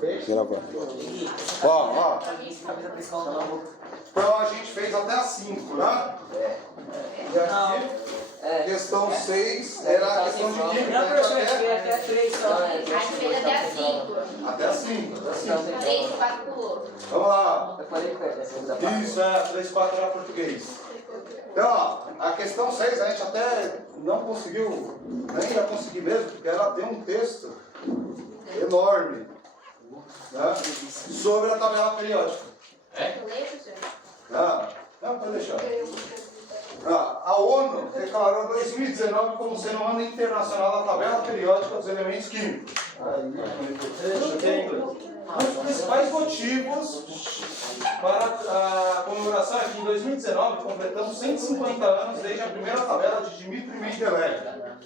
Gravando. Ó. Então a gente fez até a 5, né? E aqui, questão 6 era a questão de química. Não, professor, até a 3 só. A gente fez até a 5. Até a 5. 3, 4 pulou. Vamos lá. Eu falei que foi essa da parte. Isso, 3, 4 era português. Então, ó, a questão 6 a gente até não conseguiu, nem ia conseguir mesmo, porque ela tem um texto enorme, né, sobre a tabela periódica. Não, pode deixar. A ONU declarou 2019 como sendo o ano internacional da tabela periódica dos elementos químicos. Um dos principais motivos para a comemoração é que em 2019 completamos 150 anos desde a primeira tabela de Dmitri Mendeleev.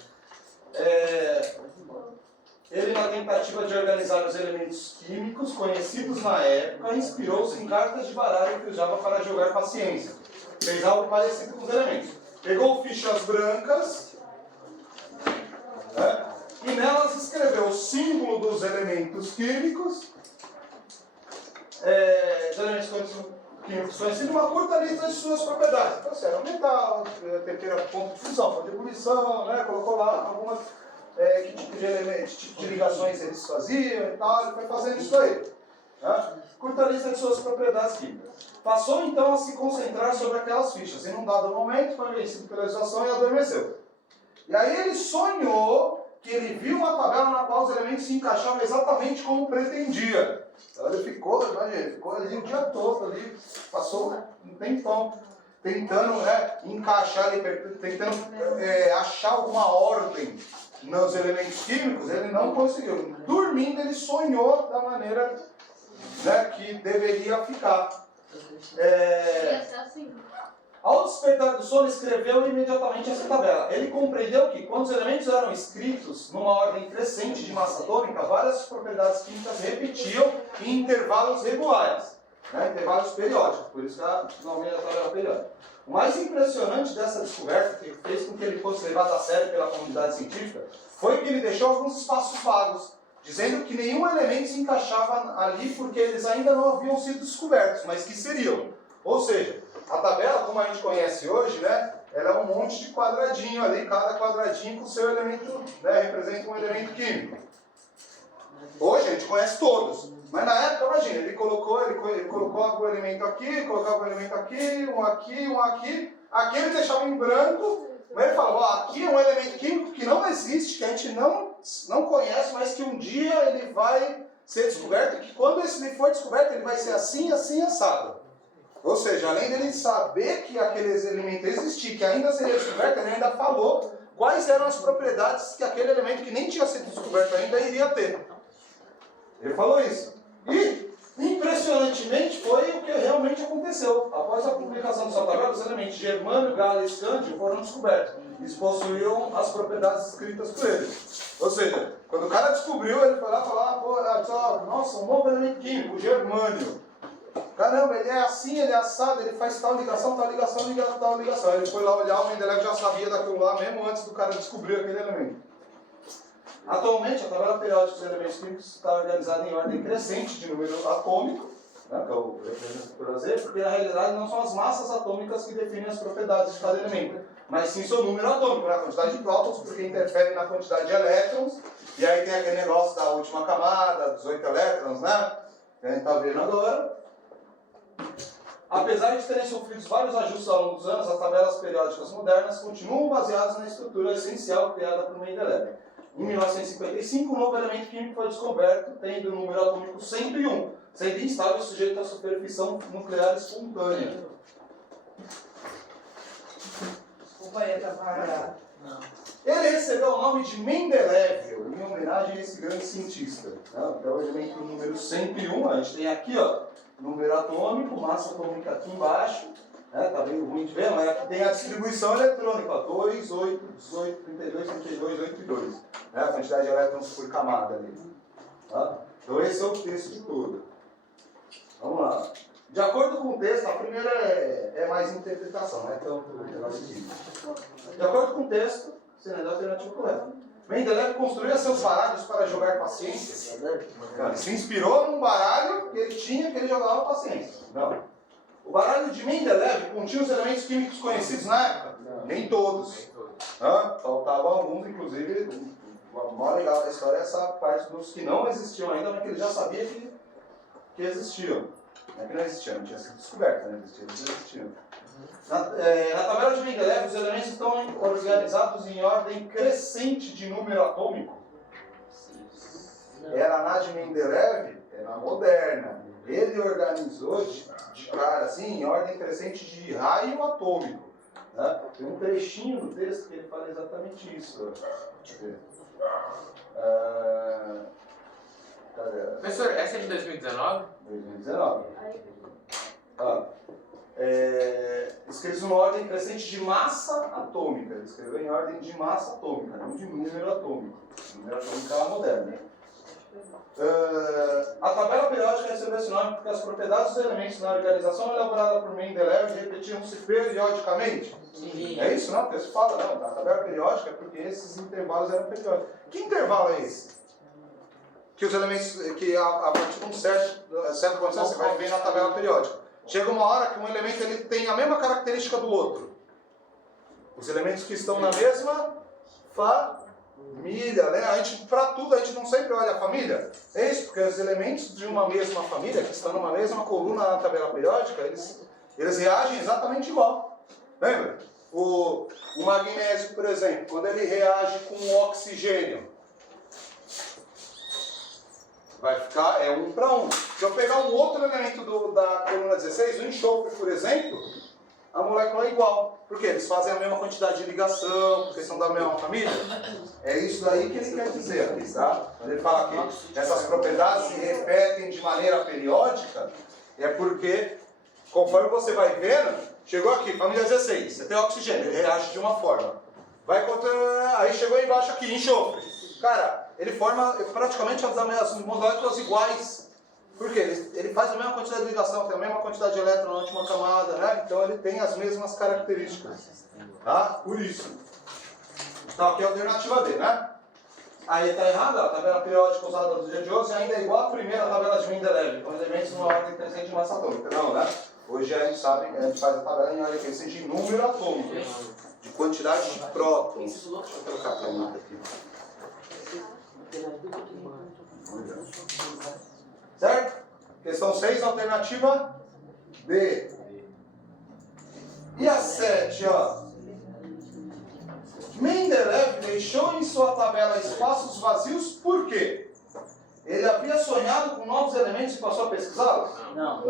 Ele, na tentativa de organizar os elementos químicos conhecidos na época, inspirou-se em cartas de baralho que usava para jogar paciência. Fez algo parecido com os elementos. Pegou fichas brancas, né, e nelas escreveu o símbolo dos elementos químicos, químicos conhecidos, uma curta lista de suas propriedades. Então, se era um metal, temperatura, ponto de fusão, ponto de ebulição, né, colocou lá algumas, que tipo de elementos, tipo de ligações eles faziam e tal, ele foi fazendo isso aí. Né? Curta lista de suas propriedades químicas. Passou então a se concentrar sobre aquelas fichas. Em um dado momento, foi vencido pela exaustão e adormeceu. E aí ele sonhou que ele viu uma tabela na qual os elementos se encaixavam exatamente como pretendia. Então ele ficou, imagina, ele ficou ali o dia todo, ali, passou um tempão tentando, né, encaixar, tentando achar alguma ordem nos elementos químicos. Ele não conseguiu. Dormindo, ele sonhou da maneira, né, que deveria ficar. Ao despertar do sono, escreveu imediatamente essa tabela. Ele compreendeu que, quando os elementos eram escritos numa ordem crescente de massa atômica, várias propriedades químicas repetiam em intervalos regulares, né, intervalos periódicos, por isso que o nome da tabela periódica. O mais impressionante dessa descoberta, que fez com que ele fosse levado a sério pela comunidade científica, foi que ele deixou alguns espaços vagos, dizendo que nenhum elemento se encaixava ali porque eles ainda não haviam sido descobertos, mas que seriam. Ou seja, a tabela, como a gente conhece hoje, né, ela é um monte de quadradinho ali, cada quadradinho com o seu elemento, né, representa um elemento químico. Hoje a gente conhece todos, mas na época, imagina, ele colocou algum elemento aqui, colocava um elemento aqui, um aqui, aqui ele deixava em branco, mas ele falou, aqui é um elemento químico que não existe, que a gente não conhece, mas que um dia ele vai ser descoberto, e que quando ele for descoberto, ele vai ser assim, assim, assado. Ou seja, além dele saber que aqueles elementos existiam, que ainda seria descoberto, ele ainda falou quais eram as propriedades que aquele elemento que nem tinha sido descoberto ainda iria ter. Ele falou isso. E, impressionantemente, foi o que realmente aconteceu. Após a publicação do sua tabela, os elementos germânio, galho e escândio foram descobertos. Eles possuíam as propriedades escritas por ele. Ou seja, quando o cara descobriu, ele foi lá e falou, nossa, um novo elemento químico, o germânio. Caramba, ele é assim, ele é assado, ele faz tal ligação, tal ligação, tal ligação. Ele foi lá olhar, o Mendeleev já sabia daquilo lá, mesmo antes do cara descobrir aquele elemento. Atualmente, a tabela periódica dos elementos químicos está organizada em ordem crescente de número atômico, né, que é o representado por Z, porque na realidade não são as massas atômicas que definem as propriedades de cada elemento, mas sim seu número atômico, né, a quantidade de prótons, porque interfere na quantidade de elétrons, e aí tem aquele negócio da última camada, 18 elétrons, né, que a gente está vendo agora. Apesar de terem sofrido vários ajustes ao longo dos anos, as tabelas periódicas modernas continuam baseadas na estrutura essencial criada por Mendeleev. Em 1955, um novo elemento químico foi descoberto, tendo o número atômico 101, sendo instável e sujeito à superfissão nuclear espontânea. Desculpa aí, tá parado. Ele recebeu o nome de Mendeleev, em homenagem a esse grande cientista. Então, o elemento número 101, a gente tem aqui, ó, número atômico, massa atômica aqui embaixo, né, tá meio ruim de ver, mas aqui tem a distribuição eletrônica, 2, 8, 18, 32, 32, 8 e 2. Né, a quantidade de elétrons por camada ali. Tá? Então esse é o texto de tudo. Vamos lá. De acordo com o texto, a primeira é mais interpretação, né? Então, de acordo com o texto, sendo a alternativa correta. Mendeleev construía seus baralhos para jogar paciência. Não, ele se inspirou num baralho que ele tinha, que ele jogava paciência. Não. O baralho de Mendeleev continha os elementos químicos conhecidos na época? Nem todos. Faltavam alguns, inclusive, o mais legal da história é essa parte dos que não existiam ainda, mas que ele já sabia que existiam. Não é que não existiam, não tinha sido descoberto, né? Eles existiam. Na tabela de Mendeleev, os elementos estão organizados em ordem crescente de número atômico. Era na de Mendeleev, era moderna. Ele organizou de cara assim, em ordem crescente de raio atômico. Né? Tem um trechinho no texto que ele fala exatamente isso. Deixa eu ver. Cadê? Professor, essa é de 2019? 2019. Escreveu em ordem crescente de massa atômica. Ele escreveu em ordem de massa atômica, não de número atômico. Número atômico é a moderna. A tabela periódica recebeu esse nome porque as propriedades dos elementos na organização elaborada por Mendeleev repetiam-se periodicamente. Sim. É isso, não? O texto fala, não. A tabela periódica é porque esses intervalos eram periódicos. Que intervalo é esse? Que os elementos, que a partir de um certo condição você vai ver na tabela periódica. Chega uma hora que um elemento ele tem a mesma característica do outro. Os elementos que estão na mesma família, né? Para tudo, a gente não sempre olha a família. É isso, porque os elementos de uma mesma família, que estão numa mesma coluna na tabela periódica, eles reagem exatamente igual. Lembra? O magnésio, por exemplo, quando ele reage com o oxigênio, vai ficar 1 para 1. Se eu pegar um outro elemento da coluna 16, o enxofre, por exemplo, a molécula é igual. Por quê? Eles fazem a mesma quantidade de ligação, porque são da mesma família. É isso daí que ele quer dizer aqui, tá? Quando ele fala que essas propriedades se repetem de maneira periódica, é porque, conforme você vai vendo, chegou aqui, família 16, você tem oxigênio, ele reage de uma forma. Vai continuar, aí chegou embaixo aqui, enxofre. Cara, ele forma praticamente as moléculas iguais. Por quê? Ele faz a mesma quantidade de ligação, tem a mesma quantidade de elétron na última camada, né? Então ele tem as mesmas características. Tá? Por isso. Então aqui é a alternativa D, né? Aí está errado, a tabela periódica usada do dia de hoje ainda é igual à primeira tabela de Mendeleev, com elementos numa ordem crescente de massa atômica. Não, né? Hoje a gente sabe, a gente faz a tabela em ordem crescente de número atômico, de quantidade de prótons. Deixa eu colocar a caneta aqui. Certo? Questão 6, alternativa B. E a 7, ó. Mendeleev deixou em sua tabela espaços vazios por quê? Ele havia sonhado com novos elementos e passou a pesquisá-los? Não.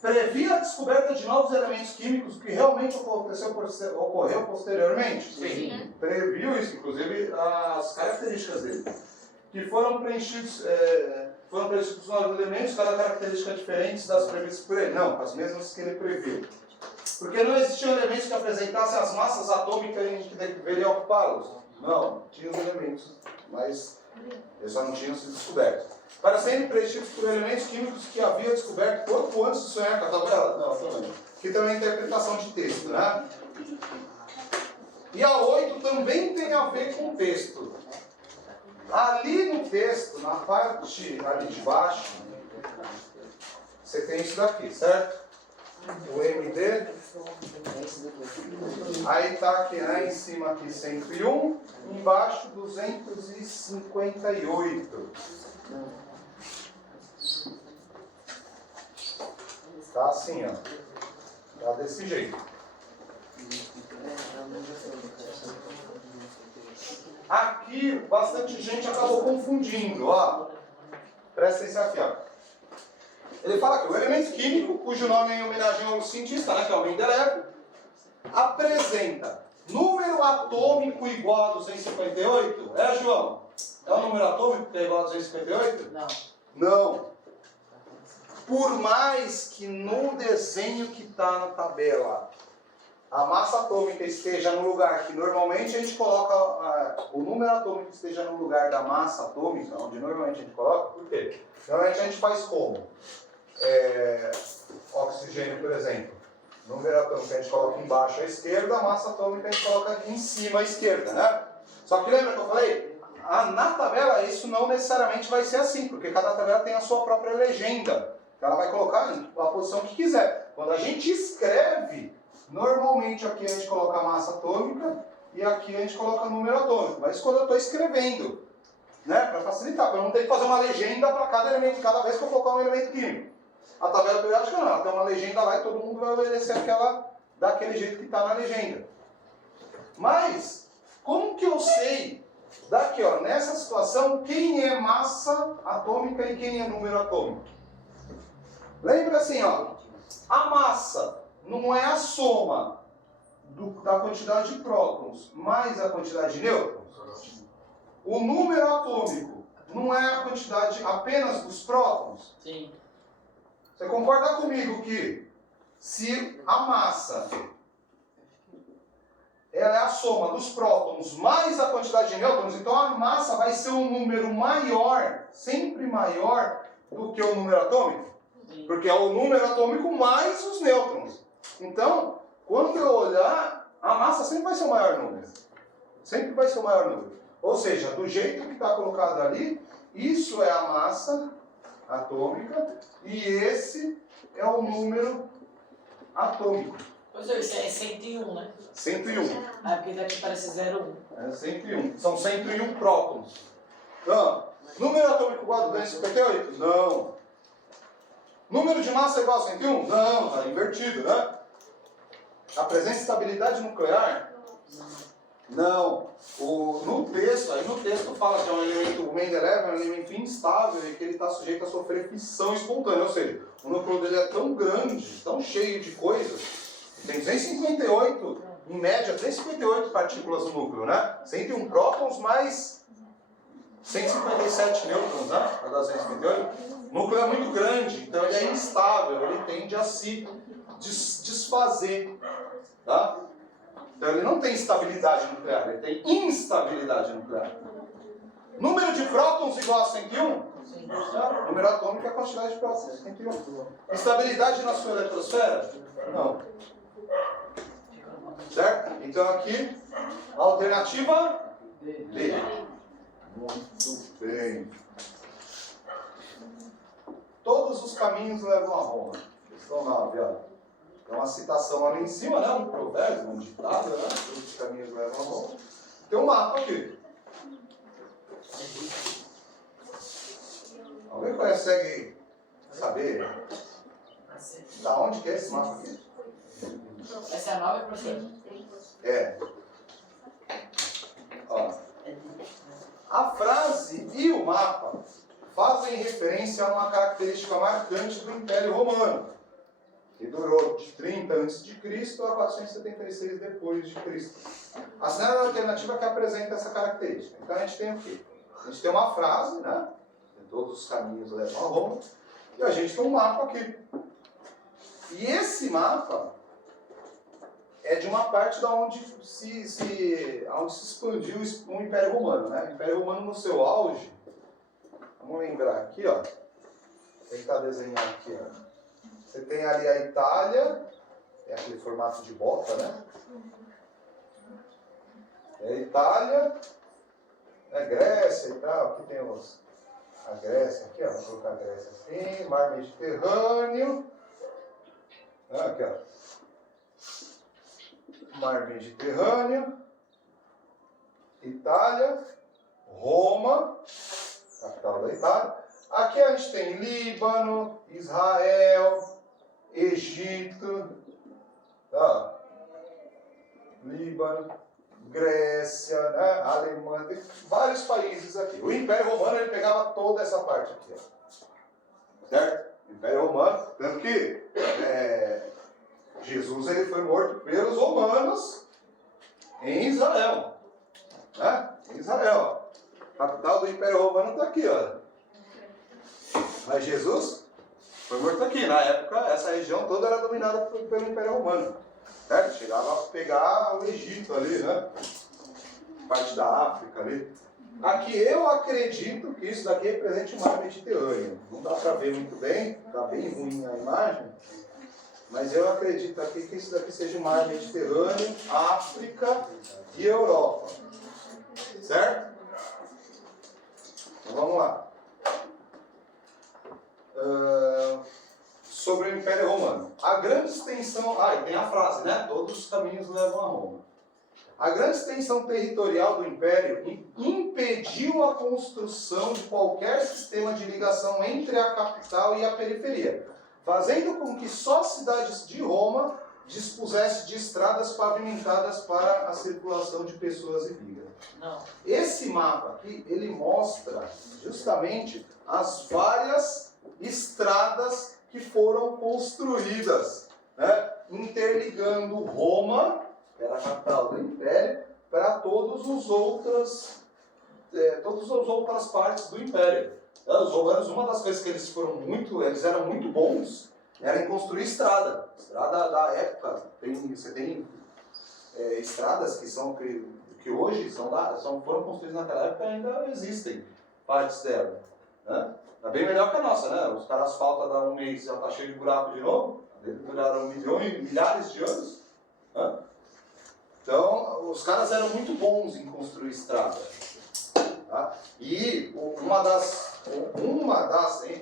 Previa a descoberta de novos elementos químicos que realmente ocorreu posteriormente? Sim. Previu isso, inclusive as características dele. Que foram preenchidos novos elementos, cada característica diferente das previstas por ele. Não, as mesmas que ele previu. Porque não existiam elementos que apresentassem as massas atômicas que deveriam ocupá-los. Não, tinha os elementos, mas eles só não tinham sido descobertos. Para serem preenchidos por elementos químicos que havia descoberto pouco antes de sonhar com a tabela? Não, também. Que também é interpretação de texto, né? E a 8 também tem a ver com texto. Ali no texto, na parte ali de baixo, você tem isso daqui, certo? O MD. Aí está aqui, né, em cima aqui 101, embaixo 258. Tá assim, ó. Tá desse jeito. Aqui, bastante gente acabou confundindo, ó. Presta atenção aqui, ó. Ele fala que o elemento químico, cujo nome é em homenagem ao cientista, né, que é o Mendeleev, apresenta número atômico igual a 258. É, João? É o número atômico que é igual a 258? Não. Não. Por mais que no desenho que está na tabela a massa atômica esteja no lugar que normalmente a gente coloca, o número atômico esteja no lugar da massa atômica, onde normalmente a gente coloca, por quê? Normalmente a gente faz como? Oxigênio, por exemplo. Número atômico a gente coloca embaixo à esquerda, a massa atômica a gente coloca em cima à esquerda, né? Só que lembra que eu falei? Na tabela, isso não necessariamente vai ser assim, porque cada tabela tem a sua própria legenda. Ela vai colocar a posição que quiser. Quando a gente escreve, normalmente aqui a gente coloca a massa atômica e aqui a gente coloca o número atômico. Mas quando eu estou escrevendo, né, para facilitar, para eu não ter que fazer uma legenda para cada elemento, cada vez que eu colocar um elemento químico. A tabela periódica não, ela tem uma legenda lá e todo mundo vai obedecer daquele jeito que está na legenda. Mas, como que eu sei, daqui ó, nessa situação, quem é massa atômica e quem é número atômico? Lembra assim, ó, a massa não é a soma da quantidade de prótons mais a quantidade de nêutrons? O número atômico não é a quantidade apenas dos prótons? Sim. Você concorda comigo que se a massa ela é a soma dos prótons mais a quantidade de nêutrons, então a massa vai ser um número maior, sempre maior do que o número atômico? Sim. Porque é o número atômico mais os nêutrons. Então, quando eu olhar, a massa sempre vai ser o maior número. Sempre vai ser o maior número. Ou seja, do jeito que está colocado ali, isso é a massa atômica e esse é o número atômico. Professor, isso é 101, né? 101. Ah, porque daqui parece 01. É 101. São 101 prótons. Não. Número atômico igual a 258? Não. Número de massa igual a 101? Não, está invertido, né? Apresenta estabilidade nuclear? Não. No texto fala que é um elemento, o Mendeleev é um elemento instável e que ele está sujeito a sofrer fissão espontânea. Ou seja, o núcleo dele é tão grande, tão cheio de coisas, tem 258, em média, 258 partículas no núcleo, né? 101 prótons mais 157 nêutrons, né? Para dar 258. O núcleo é muito grande, então ele é instável, ele tende a se desfazer, tá? Então ele não tem estabilidade nuclear, ele tem instabilidade nuclear. Número de prótons igual a 101? Sim. Tá? Número atômico é a quantidade de prótons, 101. Estabilidade na sua eletrosfera? Não. Certo? Então aqui, a alternativa B. Muito bem. Todos os caminhos levam a Roma. Questão 9, ó. É uma citação ali em cima, né? Um provérbio, um ditado, né? Todos os caminhos levam a Roma. Tem um mapa aqui. Alguém consegue saber da onde que é esse mapa aqui? Essa é a 9, professor? É. Ó. A frase e o mapa fazem referência a uma característica marcante do Império Romano, que durou de 30 a.C. a 476 depois de Cristo. A cenário alternativa que apresenta essa característica. Então a gente tem o quê? A gente tem uma frase, né? Todos os caminhos levam a Roma, e a gente tem um mapa aqui. E esse mapa é de uma parte da onde se expandiu o Império Romano, né? O Império Romano no seu auge, vamos lembrar aqui, ó. Vou tentar desenhar aqui, ó. Você tem ali a Itália, é aquele formato de bota, né? É a Itália, é Grécia e tal, aqui tem a Grécia aqui, ó. Vamos colocar a Grécia assim, Mar Mediterrâneo. Aqui, ó. Mar Mediterrâneo, Itália, Roma, capital da Itália. Aqui a gente tem Líbano, Israel, Egito, tá? Líbano, Grécia, né? Alemanha, tem vários países aqui. O Império Romano ele pegava toda essa parte aqui, ó. Certo? O Império Romano, tanto que Jesus ele foi morto pelos romanos em Israel. Né? Em Israel. A capital do Império Romano está aqui, ó. Mas Jesus foi morto aqui. Na época, essa região toda era dominada pelo Império Romano. Certo? Chegava a pegar o Egito ali, né? Parte da África ali. Aqui eu acredito que isso daqui represente o mar Mediterrâneo. Não dá para ver muito bem, está bem ruim a imagem. Mas eu acredito aqui que isso daqui seja o mar Mediterrâneo, África e Europa. Certo? Então vamos lá. Sobre o Império Romano. A grande extensão... e tem a frase, né? Todos os caminhos levam a Roma. A grande extensão territorial do Império impediu a construção de qualquer sistema de ligação entre a capital e a periferia, fazendo com que só as cidades de Roma dispusessem de estradas pavimentadas para a circulação de pessoas e vigas. Não. Esse mapa aqui, ele mostra justamente as várias estradas que foram construídas, né, interligando Roma, que era a capital do Império, para todas as outras partes do Império. Os romanos, uma das coisas que eles eram muito bons, era em construir estrada. Estrada da época, você tem estradas que hoje foram construídas naquela época e ainda existem partes dela, né? É bem melhor que a nossa, né? Os caras asfaltam dá um mês e já está cheio de buraco de novo. Duraram milhares de anos, né? Então, os caras eram muito bons em construir estrada. Tá? E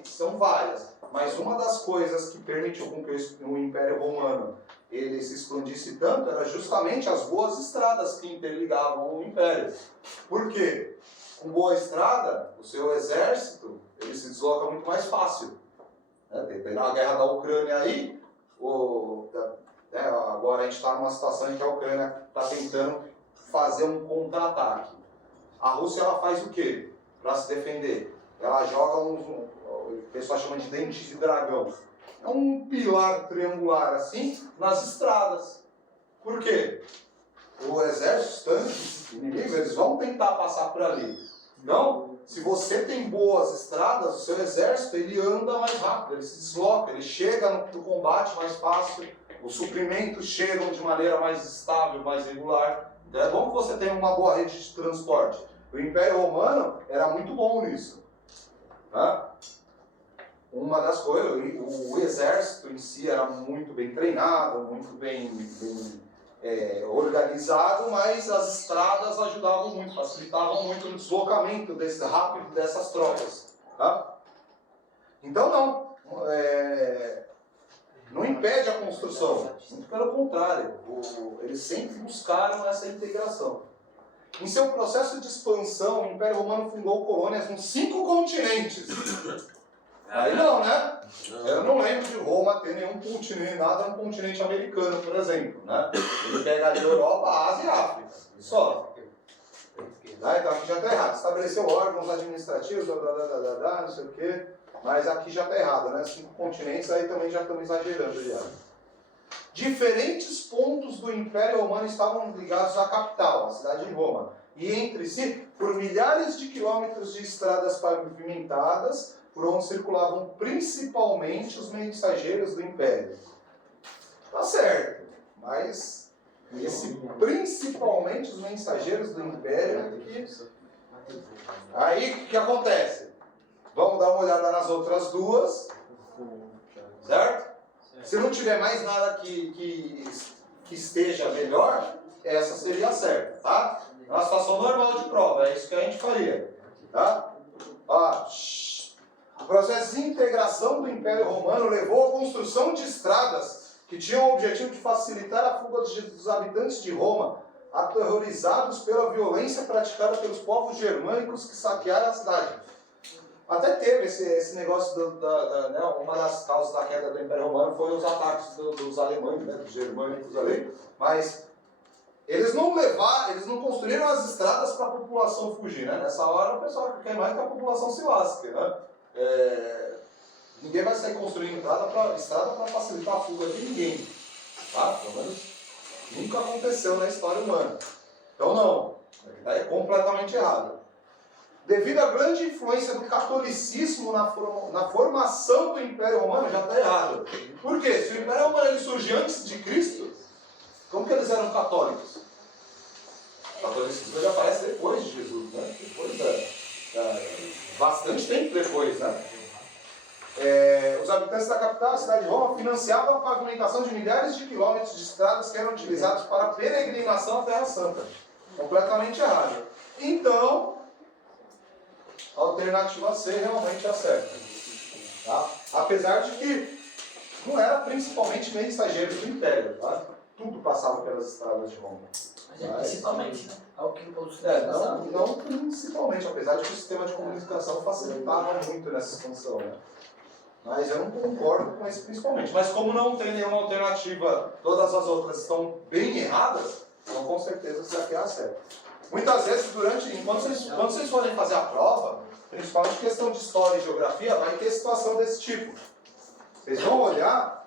são várias, mas uma das coisas que permitiu com que o Império Romano ele se expandisse tanto era justamente as boas estradas que interligavam o Império. Por quê? Com boa estrada, o seu exército ele se desloca muito mais fácil. Tem na guerra da Ucrânia aí, agora a gente está numa situação em que a Ucrânia está tentando fazer um contra-ataque. A Rússia ela faz o quê para se defender? Ela joga o pessoal chama de dente de dragão. É um pilar triangular assim nas estradas. Por quê? O exército, os tanques inimigos, eles vão tentar passar por ali. Então, se você tem boas estradas, o seu exército ele anda mais rápido, ele se desloca, ele chega no combate mais fácil, os suprimentos chegam de maneira mais estável, mais regular. Então, é bom que você tenha uma boa rede de transporte. O Império Romano era muito bom nisso. Né? Uma das coisas, o exército em si era muito bem treinado, muito bem organizado, mas as estradas ajudavam muito, facilitavam muito o deslocamento rápido dessas tropas. Tá? Então não impede a construção, muito pelo contrário, eles sempre buscaram essa integração. Em seu processo de expansão, o Império Romano fundou colônias nos 5 continentes. Aí não, né? Eu não lembro de Roma ter nenhum continente, nada no continente americano, por exemplo, né? Ele pega ali Europa, Ásia e África, só. Então aqui já está errado. Estabeleceu órgãos administrativos, não sei o quê, mas aqui já está errado, né? 5 continentes, aí também já estamos exagerando já. Diferentes pontos do Império Romano estavam ligados à capital, a cidade de Roma, e entre si, por milhares de quilômetros de estradas pavimentadas, por onde circulavam principalmente os mensageiros do Império. Tá certo, mas principalmente os mensageiros do Império aí o que acontece? Vamos dar uma olhada nas outras duas, certo? Se não tiver mais nada que esteja melhor, essa seria a certa, tá? É uma situação normal de prova, é isso que a gente faria, tá? O processo de integração do Império Romano levou à construção de estradas que tinham o objetivo de facilitar a fuga dos habitantes de Roma, aterrorizados pela violência praticada pelos povos germânicos que saquearam a cidade. Até teve esse negócio, né, uma das causas da queda do Império Romano foi os ataques dos alemães, né, dos germânicos ali, mas eles não construíram as estradas para a população fugir, né? Nessa hora o pessoal quer mais que a população se lasque, né? Ninguém vai sair construindo estrada para facilitar a fuga de ninguém, tá? Pelo menos nunca aconteceu na história humana. Então não, é completamente errado. Devido à grande influência do catolicismo na formação do Império Romano, já está errado. Por quê? Se o Império Romano ele surgiu antes de Cristo, como que eles eram católicos? O catolicismo já aparece depois de Jesus, né? Bastante tempo depois, né? Os habitantes da capital, a cidade de Roma, financiavam a pavimentação de milhares de quilômetros de estradas que eram utilizados para a peregrinação à Terra Santa. Completamente errado. Então, a alternativa C realmente é a certa. Tá? Apesar de que não era principalmente meio estrangeiro do Império, tá? Tudo passava pelas estradas de Roma. Mas é principalmente, né? É o que o povo Não principalmente, apesar de que o sistema de comunicação facilitava muito nessa expansão, né? Mas eu não concordo com isso principalmente. Mas como não tem nenhuma alternativa, todas as outras estão bem erradas, então com certeza isso aqui é a certa. Muitas vezes, quando vocês forem fazer a prova, principalmente questão de história e geografia, vai ter situação desse tipo. Vocês vão olhar,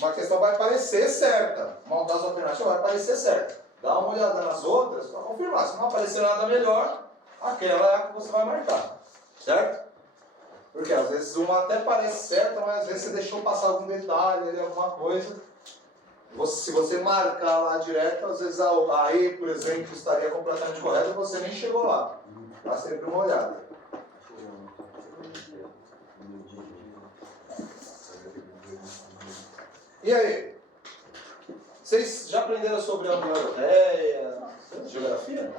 uma questão vai parecer certa, uma das alternativas vai parecer certa. Dá uma olhada nas outras para confirmar. Se não aparecer nada melhor, aquela é a que você vai marcar. Certo? Porque às vezes uma até parece certa, mas às vezes você deixou passar algum detalhe ali, alguma coisa. Se você marcar lá direto, às vezes a E, por exemplo, estaria completamente correta e você nem chegou lá. Dá sempre uma olhada. E aí? Vocês já aprenderam sobre a União Europeia? Geografia?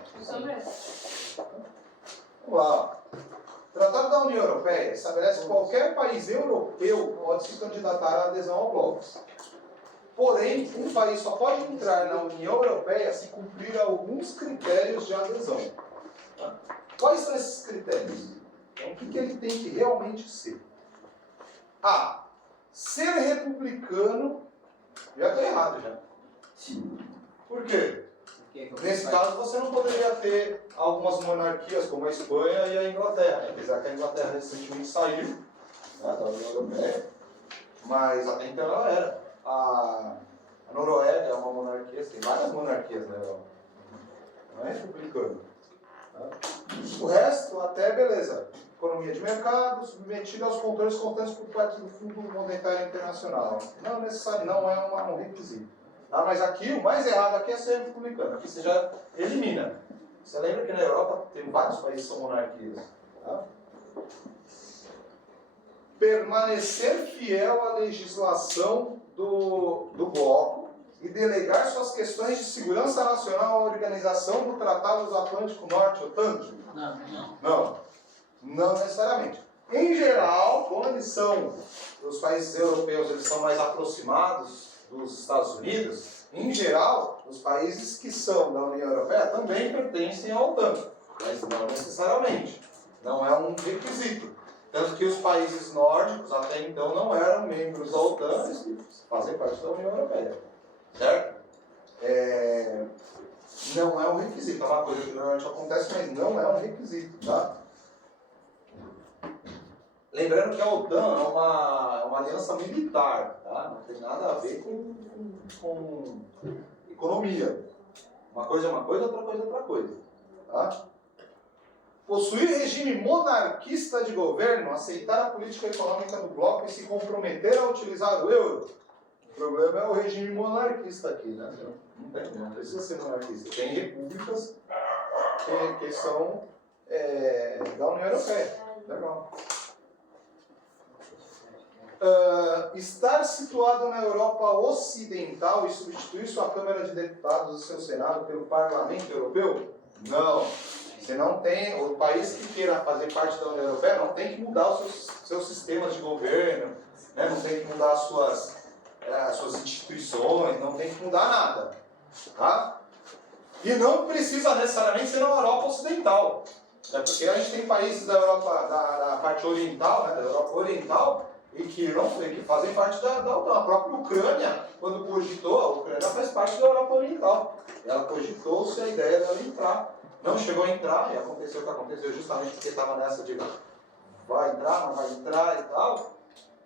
Vamos lá. O Tratado da União Europeia estabelece que qualquer país europeu pode se candidatar à adesão ao bloco. Porém, um país só pode entrar na União Europeia se cumprir alguns critérios de adesão. Quais são esses critérios? Então, o que ele tem que realmente ser? A. Ser republicano. Já está errado, já. Por quê? Nesse caso, você não poderia ter algumas monarquias, como a Espanha e a Inglaterra, né? Apesar que a Inglaterra recentemente saiu, né, da União Europeia, mas até então ela era. A Noruega é uma monarquia, tem várias monarquias na Europa. Não é republicano. Tá? O resto, até beleza. Economia de mercado, submetida aos controles constantes por parte do Fundo Monetário Internacional. Não necessário, não é um requisito. Tá? Mas aqui, o mais errado aqui é ser republicano. Aqui você já elimina. Você lembra que na Europa tem vários países que são monarquias. Tá? Permanecer fiel à legislação do bloco e delegar suas questões de segurança nacional à Organização do Tratado Atlântico Norte, OTAN? Não necessariamente. Em geral, como os países europeus eles são mais aproximados dos Estados Unidos, em geral, os países que são da União Europeia também pertencem à OTAN, mas não necessariamente. Não é um requisito. Tanto que os países nórdicos até então não eram membros da OTAN, e fazem parte da União Europeia. Certo? Não é um requisito. É uma coisa que normalmente acontece, mas não é um requisito. Tá? Lembrando que a OTAN é uma aliança militar. Tá? Não tem nada a ver com economia. Uma coisa é uma coisa, outra coisa é outra coisa. Tá? Possuir regime monarquista de governo, aceitar a política econômica do bloco e se comprometer a utilizar o euro. O problema é o regime monarquista aqui, né? Não precisa ser monarquista. Tem repúblicas que são da União Europeia. Legal. Estar situado na Europa Ocidental e substituir sua Câmara de Deputados e seu Senado pelo Parlamento Europeu? Não. Você não tem, o país que queira fazer parte da União Europeia não tem que mudar os seus sistemas de governo, né? Não tem que mudar as suas instituições, não tem que mudar nada. Tá? E não precisa necessariamente ser na Europa Ocidental. É porque a gente tem países da Europa, da parte oriental, né? Da Europa Oriental, e que fazem parte da OTAN. A própria Ucrânia, quando cogitou, a Ucrânia faz parte da Europa Oriental. Ela cogitou-se a ideia dela entrar. Não chegou a entrar, e aconteceu o que aconteceu justamente porque estava nessa de vai entrar, não vai entrar e tal.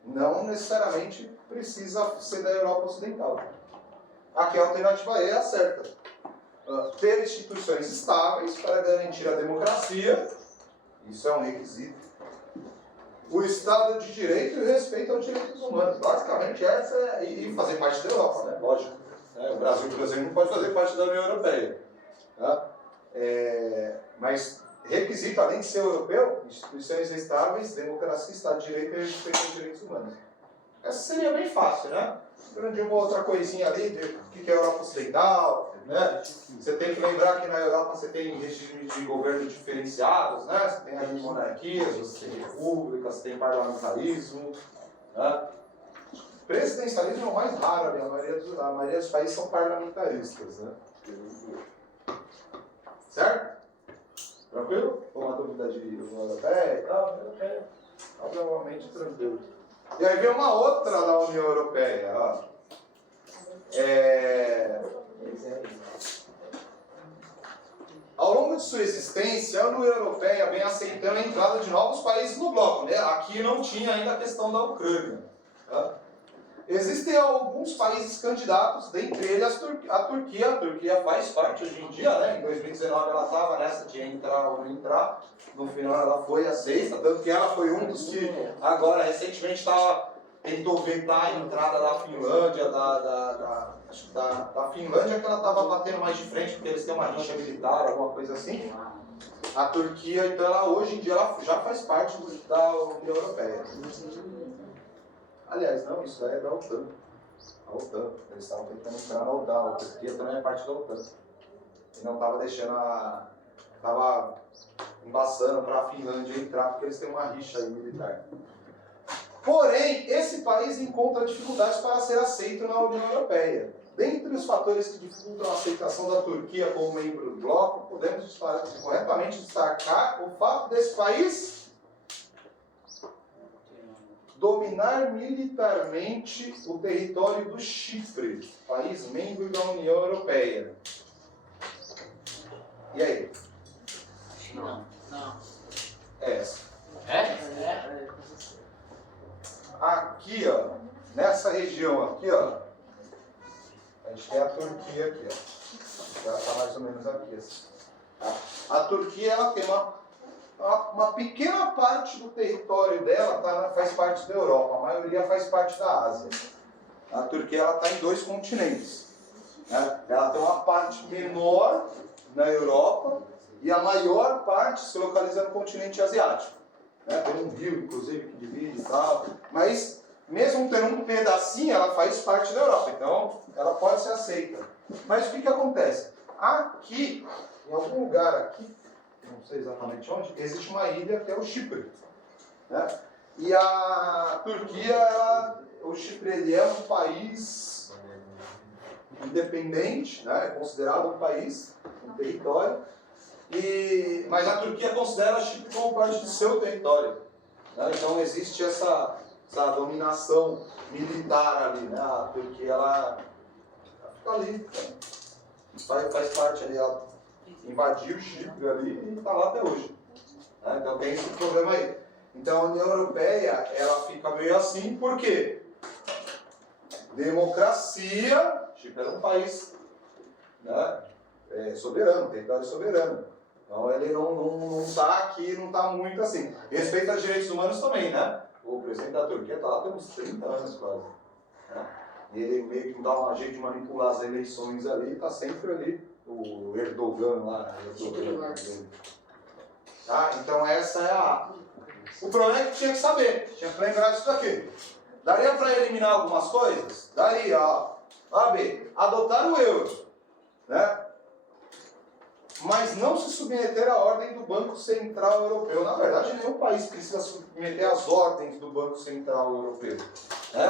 Não necessariamente precisa ser da Europa Ocidental. Aqui a alternativa E é a certa. Ter instituições estáveis para garantir a democracia, isso é um requisito. O Estado de Direito e o respeito aos direitos humanos. Basicamente essa e fazer parte da Europa, né? Lógico. O Brasil, por exemplo, não pode fazer parte da União Europeia. Tá? Mas requisito, além de ser europeu, instituições estáveis, democracia, Estado de Direito e respeito aos direitos humanos. Essa seria bem fácil, né? De uma outra coisinha ali, de o que é a Europa Ocidental, né? Você tem que lembrar que na Europa você tem regimes de governo diferenciados, né? Você tem ali monarquias, você tem repúblicas, você tem parlamentarismo, né? Presidencialismo é o mais raro ali, a maioria dos países são parlamentaristas, né? Certo? Tranquilo? Uma dúvida de União Europeia e tal? Provavelmente tranquilo. E aí vem uma outra da União Europeia, ó. Ao longo de sua existência, a União Europeia vem aceitando a entrada de novos países no bloco, né? Aqui não tinha ainda a questão da Ucrânia. Tá? Existem alguns países candidatos, dentre eles a Turquia. A Turquia faz parte hoje em dia, né? Em 2019 ela estava nessa de entrar ou não entrar. No final ela foi aceita, tanto que ela foi um dos que agora recentemente tentou vetar a entrada da Finlândia, acho que da Finlândia, que ela estava batendo mais de frente porque eles têm uma rixa militar, alguma coisa assim. A Turquia, então, ela, hoje em dia ela já faz parte da União Europeia. Aliás, não, isso aí é da OTAN. A OTAN. Eles estavam tentando entrar na OTAN. A Turquia também é parte da OTAN. E não estava deixando estava embaçando para a Finlândia entrar, porque eles têm uma rixa aí militar. Porém, esse país encontra dificuldades para ser aceito na União Europeia. Dentre os fatores que dificultam a aceitação da Turquia como membro do bloco, podemos corretamente destacar o fato desse país dominar militarmente o território do Chipre, país membro da União Europeia. E aí? Não. É essa. É? Aqui, ó, nessa região aqui, ó, a gente tem a Turquia aqui, ó. Ela está mais ou menos aqui, assim. A Turquia, ela tem uma pequena parte do território dela faz parte da Europa, a maioria faz parte da Ásia. A Turquia está em 2 continentes. Né? Ela tem uma parte menor na Europa e a maior parte se localiza no continente asiático. Né? Tem um rio, inclusive, que divide e tal. Mas, mesmo tendo um pedacinho, ela faz parte da Europa. Então, ela pode ser aceita. Mas o que acontece? Aqui, em algum lugar aqui, não sei exatamente onde, existe uma ilha que é o Chipre. Né? E a Turquia, o Chipre, ele é um país independente, né? É considerado um país, um território, mas a Turquia considera a Chipre como parte do seu território. Né? Então existe essa dominação militar ali. Né? A Turquia ela fica ali, faz parte ali, ela invadiu o Chipre ali e está lá até hoje. Né? Então tem esse problema aí. Então a União Europeia ela fica meio assim, por quê? Democracia, Chipre era um país, né, soberano, território soberano. Então ele não está aqui, não está muito assim. Respeito aos direitos humanos também, né? O presidente da Turquia está lá tem uns 30 anos quase. Né? E ele meio que dá um jeito de manipular as eleições ali, está sempre ali, o Erdogan lá. Tá? Então essa é a... O problema é que tinha que saber, tinha que lembrar disso daqui. Daria para eliminar algumas coisas? Daria, ó. A, B. Adotar o euro. Né? Mas não se submeter à ordem do Banco Central Europeu. Na verdade, nenhum país precisa submeter às ordens do Banco Central Europeu.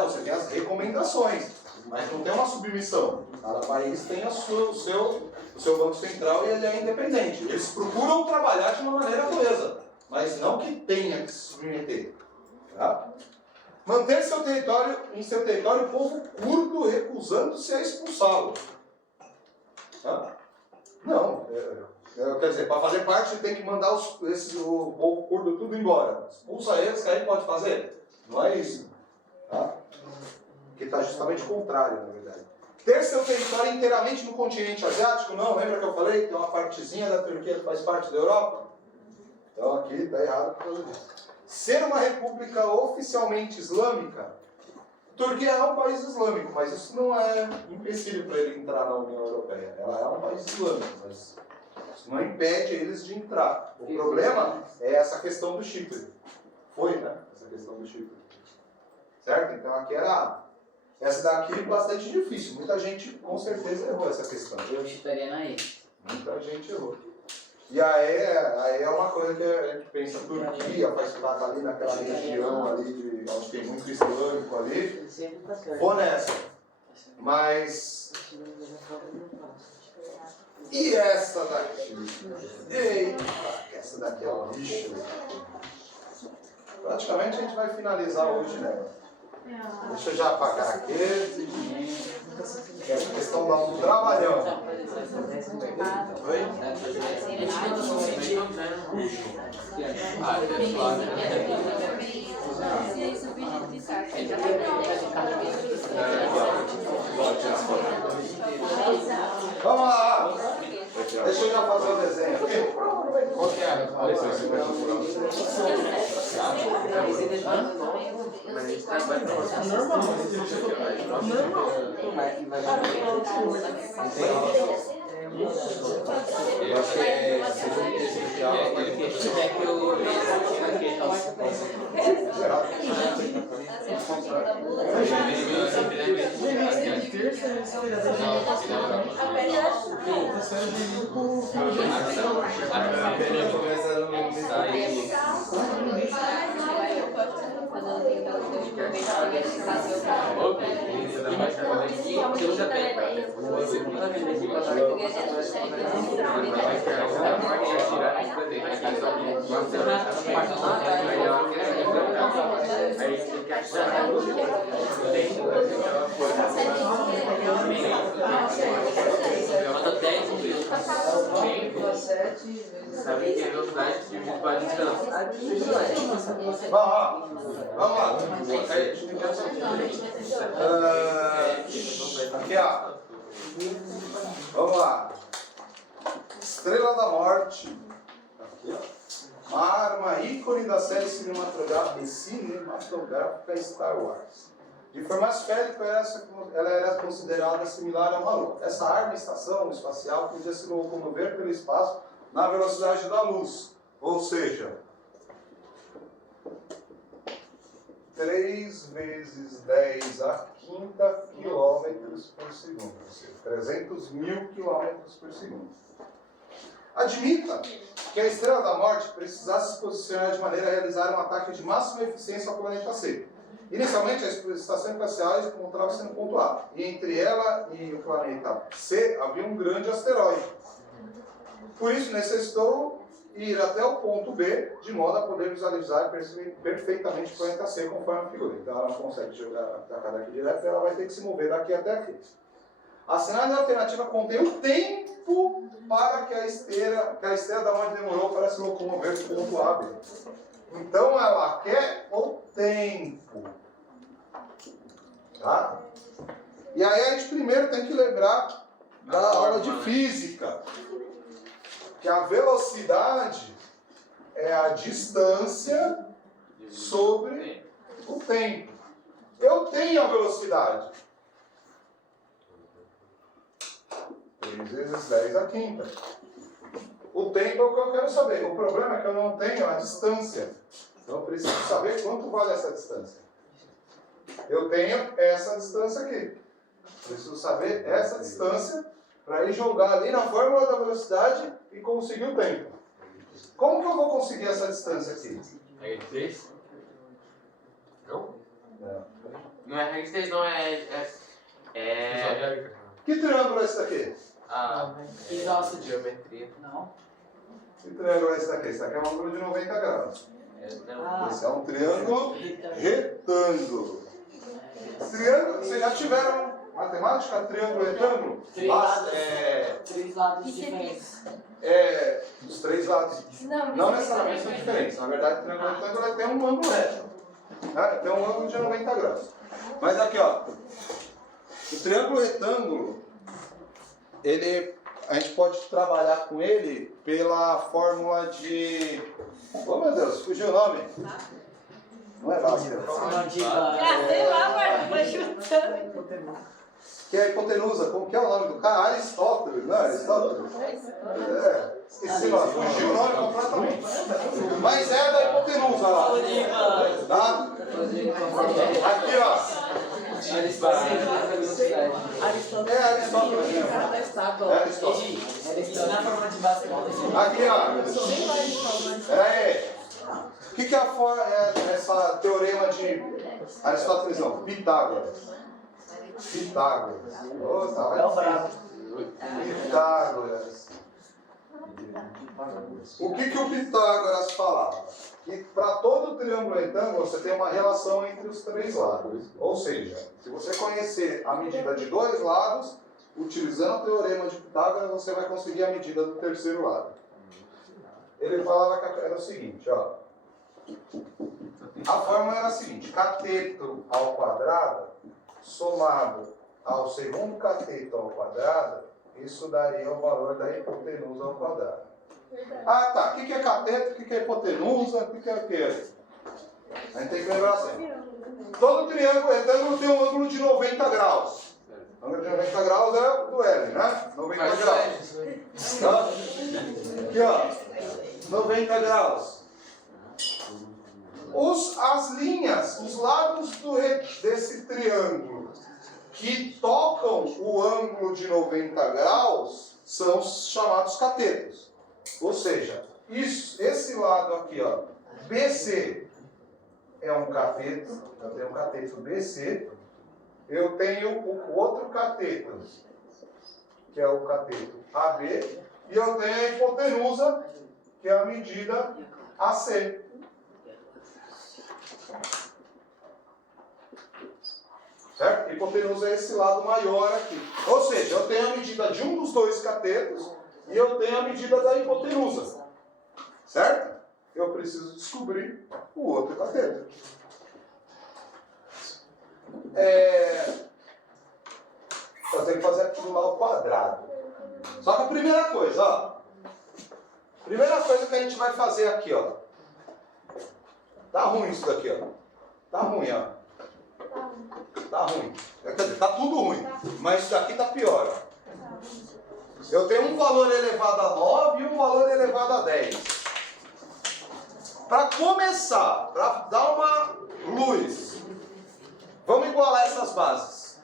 Você tem as recomendações, mas não tem uma submissão. Cada país tem o seu Banco Central e ele é independente. Eles procuram trabalhar de uma maneira coesa, mas não que tenha que se submeter. Tá? Manter em seu território o povo curdo, recusando-se a expulsá-lo. Tá? Não. Quer dizer, para fazer parte, tem que mandar o povo curdo tudo embora. Expulsa eles, que aí pode fazer. Não é isso. Tá? Que está justamente o contrário, na verdade. Ter seu território inteiramente no continente asiático, não. Lembra que eu falei que tem uma partezinha da Turquia que faz parte da Europa? Então aqui está errado por causa disso. Ser uma república oficialmente islâmica, Turquia é um país islâmico, mas isso não é empecilho para ele entrar na União Europeia. Ela é um país islâmico, mas isso não impede eles de entrar. O problema é essa questão do Chipre. Foi, né? Essa questão do Chipre. certo? Então aqui era essa daqui bastante difícil. Muita gente com certeza errou essa questão. Eu chutaria na E. Muita gente errou. E aí é uma coisa que a gente pensa, Turquia faz parte ali naquela região ali, onde tem muito islâmico ali. Vou nessa. Mas... E essa daqui? Eita, essa daqui é um lixo. Praticamente a gente vai finalizar hoje nela. Deixa eu já apagar aqui. Essa questão dá um trabalhão. Oi? Vamos lá! Deixa eu já fazer o desenho aqui. Qual que é? Vamos lá. Aqui, ó. Vamos lá. Estrela da Morte. Aqui, ó. Uma arma ícone da série cinematográfica Star Wars. De formato esférico, ela era considerada similar a uma lua. Essa arma estação espacial podia se locomover pelo espaço na velocidade da luz. Ou seja, 3 vezes 10 a quinta quilômetros por segundo, ou seja, 300 mil quilômetros por segundo. Admita que a Estrela da Morte precisasse se posicionar de maneira a realizar um ataque de máxima eficiência ao planeta C. Inicialmente, a estação espacial encontrava-se no ponto A, e entre ela e o planeta C havia um grande asteroide. Por isso, necessitou ir até o ponto B, de modo a poder visualizar e perceber perfeitamente o planeta C conforme a figura. Então ela não consegue jogar daqui direto, ela vai ter que se mover daqui até aqui. A cenário alternativa contém o tempo para que a esteira da Morte demorou para se locomover do ponto A B. Então ela quer o tempo. Tá? E aí a gente primeiro tem que lembrar da aula de física. Que a velocidade é a distância sobre o tempo. Eu tenho a velocidade. 3 vezes 10 a quinta. O tempo é o que eu quero saber. O problema é que eu não tenho a distância. Então eu preciso saber quanto vale essa distância. Eu tenho essa distância aqui. Preciso saber essa distância para ir jogar ali na fórmula da velocidade e conseguir o tempo. Como que eu vou conseguir essa distância aqui? Regra de 3? Não? Não. Não é regra de 3, não, é... Que triângulo é esse daqui? Que nossa de geometria. Não. Que triângulo é esse daqui? Esse daqui é um ângulo de 90 graus. Esse é um triângulo retângulo. Triângulo, vocês já tiveram matemática? Triângulo retângulo? Três lados diferentes. Os 3 lados. Não necessariamente são diferentes. Na verdade, o triângulo retângulo tem um ângulo reto. Né? Tem um ângulo de 90 graus. Mas aqui, ó. O triângulo retângulo, a gente pode trabalhar com ele pela fórmula de... Oh, meu Deus, fugiu o nome. Não é Bhaskara. Sei lá, mas vai chutando. Que é a hipotenusa. Como que é o nome do cara? Aristóteles, não é Aristóteles? Esqueci o nome. Fugiu o nome completamente. Mas é da hipotenusa lá. Tá? Aqui, ó. Aristóteles. É Aristóteles. É Aristóteles. Na forma de basquete. Aqui, ó. Peraí. O que é essa teorema de Aristóteles? Não, Pitágoras. Pitágoras. Oh, tá É o brabo. Pitágoras. O que o Pitágoras falava? Que para todo triângulo retângulo você tem uma relação entre os três lados. Ou seja, se você conhecer a medida de dois lados, utilizando o teorema de Pitágoras, você vai conseguir a medida do terceiro lado. Ele falava que era o seguinte, ó. A fórmula era a seguinte: cateto ao quadrado somado ao segundo cateto ao quadrado, isso daria o valor da hipotenusa ao quadrado. Ah, tá. O que é cateto? O que é hipotenusa? O que é o quê? A gente tem que lembrar assim. Todo triângulo retângulo tem um ângulo de 90 graus. O ângulo de 90 graus é do L, né? 90 graus. Tá? Aqui, ó. 90 graus. As linhas, os lados desse triângulo que tocam o ângulo de 90 graus são chamados catetos. Ou seja, esse lado aqui, ó, BC é um cateto, eu tenho um cateto BC, eu tenho o outro cateto, que é o cateto AB, e eu tenho a hipotenusa, que é a medida AC. Certo? Hipotenusa é esse lado maior aqui. Ou seja, eu tenho a medida de um dos dois catetos e eu tenho a medida da hipotenusa. Certo? Eu preciso descobrir o outro cateto. Eu tenho que fazer aquilo lá ao quadrado. Só que a primeira coisa, ó. Primeira coisa que a gente vai fazer aqui, ó. Tá ruim isso daqui, ó. Tá ruim, ó. Tá ruim. Quer dizer, tá tudo ruim. Mas isso daqui tá pior, ó. Eu tenho um valor elevado a 9 e um valor elevado a 10. Para começar, para dar uma luz, vamos igualar essas bases.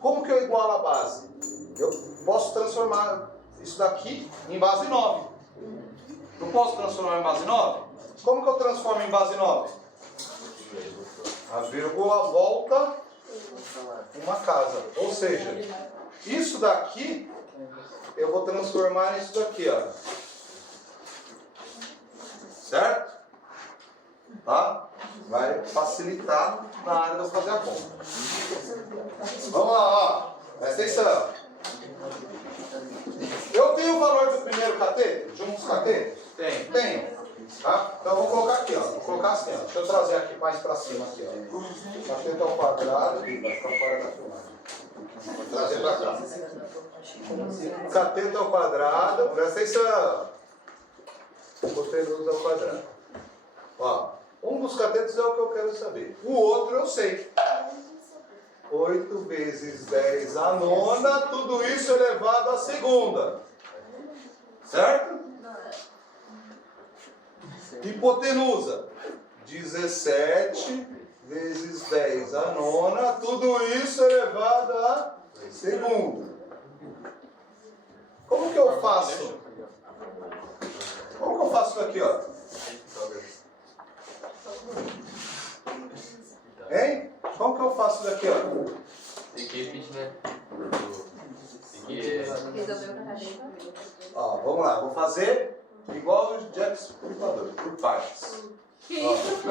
Como que eu igualo a base? Eu posso transformar isso daqui em base 9. Não posso transformar em base 9? Como que eu transformo em base 9? A vírgula volta uma casa. Ou seja, isso daqui eu vou transformar nisso daqui, ó. Certo? Tá? Vai facilitar na hora de eu fazer a conta. Vamos lá, ó. Presta atenção. Eu tenho o valor do primeiro cateto? De um dos catetos? Tem. Tenho. Tá? Então eu vou colocar aqui, ó. Vou colocar assim, ó. Deixa eu trazer aqui mais pra cima aqui, ó. Cateto ao quadrado, vai ficar fora da filmagem. Vou trazer pra cá. Cateto ao quadrado, presta atenção. Hipotenusa ao quadrado. Ó, um dos catetos é o que eu quero saber. O outro eu sei. 8 vezes 10 a nona, tudo isso elevado à segunda. Certo? Hipotenusa. 17 vezes 10 a nona, tudo isso elevado à segunda. Como que eu faço? Como que eu faço isso aqui, ó? Hein? Como que eu faço isso daqui, ó? Tem que repetir, né? Tem que... Ó, vamos lá, vou fazer igual os Jack Explipador, por partes. Que isso?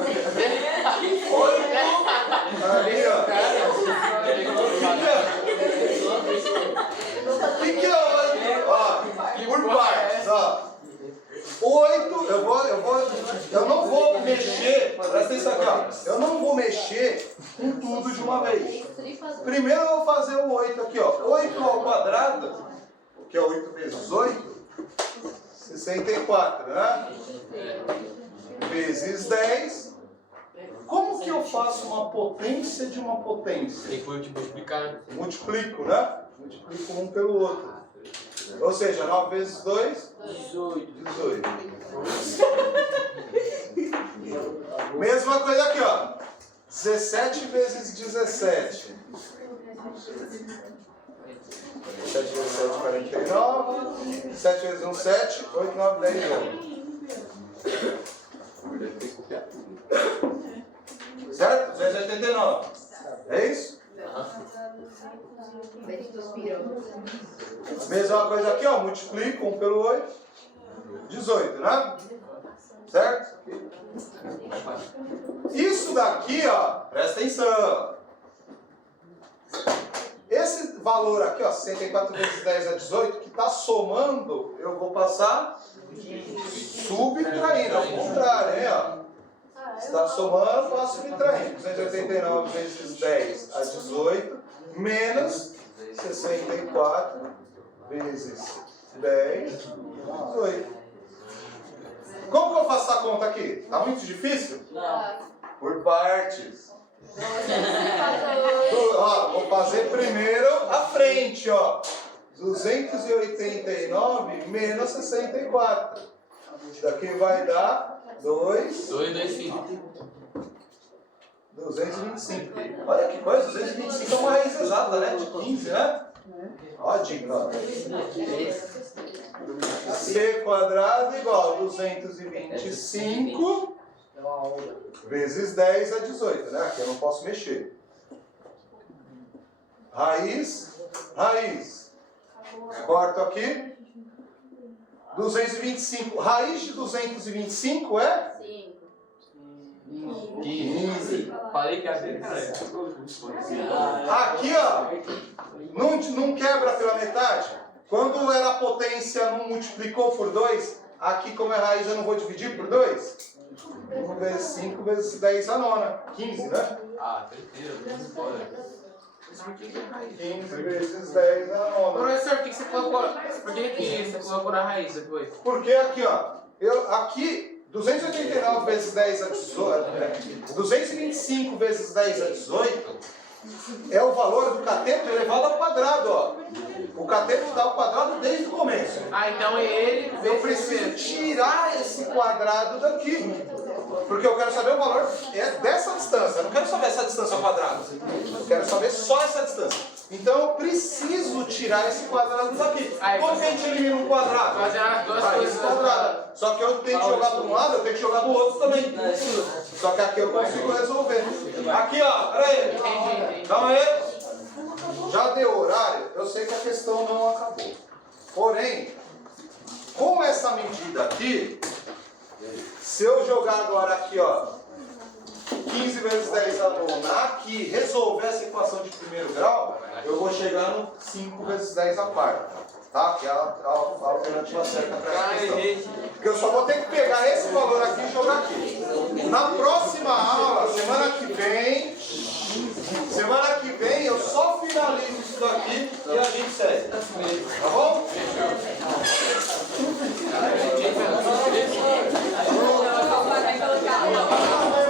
Aqui, ó. O que é 8? Ó, por partes, ó. 8, eu não vou mexer, presta atenção aqui, ó. Eu não vou mexer com tudo de uma vez. Primeiro eu vou fazer o 8 aqui, ó. 8 ao quadrado, que é 8 vezes 8, 64, né? Vezes 10. Como que eu faço uma potência de uma potência? Tem que multiplicar, né? Multiplico, né? Multiplico um pelo outro. Ou seja, 9 vezes 2, 18. Mesma coisa aqui, ó. 17 vezes 17. 7 vezes 7, 49. 7 vezes 1, 7. 8, 9, 10, 11. Certo? 289. É isso? Mesma coisa aqui, ó. Multiplica 1 pelo 8. 18, né? Certo? Isso daqui, ó. Presta atenção. Esse valor aqui, ó, 64 vezes 10 é 18, que está somando, eu vou passar subtraindo, ao contrário, hein, ó. Está somando, passo subtraindo. 289 vezes 10 a 18, menos 64 vezes 10, 18. Como que eu faço essa conta aqui? Tá muito difícil? Não. Por partes. Ó, vou fazer primeiro a frente, ó. 289 menos 64. Isso daqui vai dar 225. Olha que coisa, 225 é uma raiz exata, né? De 15, né? Ó, dica, ó. C quadrado igual a 225 vezes 10 a 18, né? Aqui eu não posso mexer. Raiz. Corto aqui. 225. Raiz de 225 é? 15. Falei que ia ser, cara. Aqui, ó. Não quebra pela metade? Quando era a potência, não multiplicou por 2? Aqui, como é raiz, eu não vou dividir por 2? 1 vezes 5 vezes 10 a nona. 15, né? Ah, certeza. 15 vezes 10 a nona. Professor, por que você colocou? Por que você colocou na raiz depois? Porque aqui, ó. Aqui, 289 vezes 10 a 18. 225 vezes 10 a 18 é o valor do cateto elevado ao quadrado, ó. O cateto está ao quadrado desde o começo. Ah, então ele... Eu preciso tirar esse quadrado daqui. Porque eu quero saber o valor dessa distância. Eu não quero saber essa distância ao quadrado. Eu quero saber só essa distância. Então eu preciso tirar esse quadrado daqui. Como que a gente elimina um quadrado? Fazer as duas Raiz coisas. quadrada. Só que eu tenho que jogar para um lado, eu tenho que jogar do outro também. Só que aqui eu consigo resolver. Aqui, ó. Pera aí. Calma aí. Já deu horário, eu sei que a questão não acabou. Porém, com essa medida aqui, se eu jogar agora aqui, ó, 15 vezes 10 a nona, aqui, resolver essa equação de primeiro grau, eu vou chegar no 5 vezes 10 a quarta. Tá? Que é a alternativa certa para essa questão. Porque eu só vou ter que pegar esse valor aqui e jogar aqui. Na próxima aula, semana que vem,